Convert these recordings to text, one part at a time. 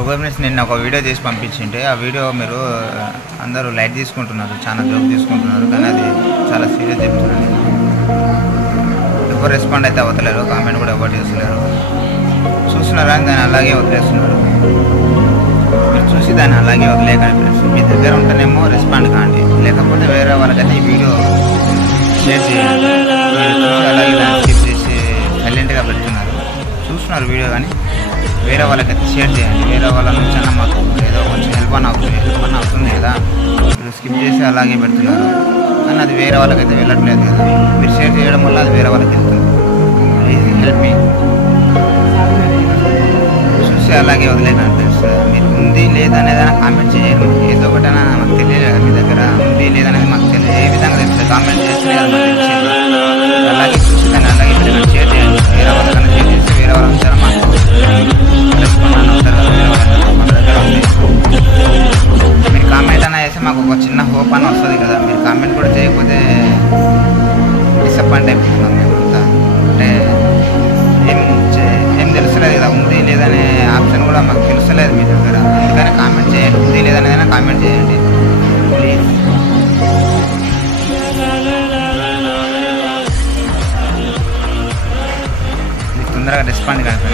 Okay friends, నిన్న ఒక video చేసి పంపించింటే ఆ వీడియో మీరు అందరూ లైట్ తీసుకుంటున్నారు, చాలా జోక్ తీసుకుంటున్నారు, కానీ అది చాలా సీరియస్ చెప్తున్నాను. ఎవరు రెస్పాండ్ అయితే అవ్వలేరు, కామెంట్ కూడా ఎవరు చేస్తలేరు. చూస్తున్నారా దాన్ని అలాగే వదిలేస్తున్నారు. మీరు చూసి దాన్ని అలాగే వదిలేకండి ఫ్రెండ్స్. మీ దగ్గర ఉంటేనేమో రెస్పాండ్ కాండి, లేకపోతే వేరే వాళ్ళకైతే ఈ వీడియో షేర్ చేయండి. అలాగే దాన్ని స్కిప్ చేసి సైలెంట్గా పెడుతున్నారు, చూస్తున్నారు వీడియో, కానీ వేరే వాళ్ళకైతే షేర్ చేయండి. వేరే వాళ్ళ నుంచి అన్న మాకు ఏదో కొంచెం హెల్ప్ అని అవుతుంది కదా. మీరు స్కిప్ చేసి అలాగే పెడుతున్నారు, కానీ అది వేరే వాళ్ళకైతే వెళ్ళట్లేదు కదా. మీరు షేర్ చేయడం వల్ల అది వేరే వాళ్ళకి వెళ్తుంది. Please help me. చూసి అలాగే వదిలేకండి ఫ్రెండ్స్. మీరు ఉంది లేదనేదైనా కామెంట్ చేయండి. ఏదో ఒకటైనా మాకు తెలియదు కదా, మీ దగ్గర ఉంది లేదనేది మాకు తెలియదు. ఏ విధంగా తెలుస్తుంది? కామెంట్ చేస్తే అది మాకు తెలిసింది. అలాగే చూసి దాన్ని అలాగే పెట్టండి, షేర్ చేయండి. వేరే వాళ్ళకన్నా షేర్ చేసి వేరే వాళ్ళ ఉంటారా మాకు రెస్పాండ్ అని అవుతారు కదా. వేరే వాళ్ళ దగ్గర ఉంది. మీరు కామెంట్ అన్నా చేస్తే మాకు ఒక చిన్న హోప్ అని వస్తుంది కదా. మీరు కామెంట్ కూడా చేయకపోతే డిసప్పాయింట్ అయిపోతున్నాం మేమంతా. అంటే ఏం తెలుస్తలేదు కదా, ఉంది లేదనే ఆప్షన్ కూడా మాకు తెలుస్తలేదు మీ దగ్గర. అందుకని కామెంట్ చేయండి, ఉంది లేదనేదైనా కామెంట్ చేయండి ప్లీజ్. మీరు తొందరగా రెస్పాండ్ కానీ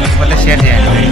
లేకపోతే షేర్ చేయండి.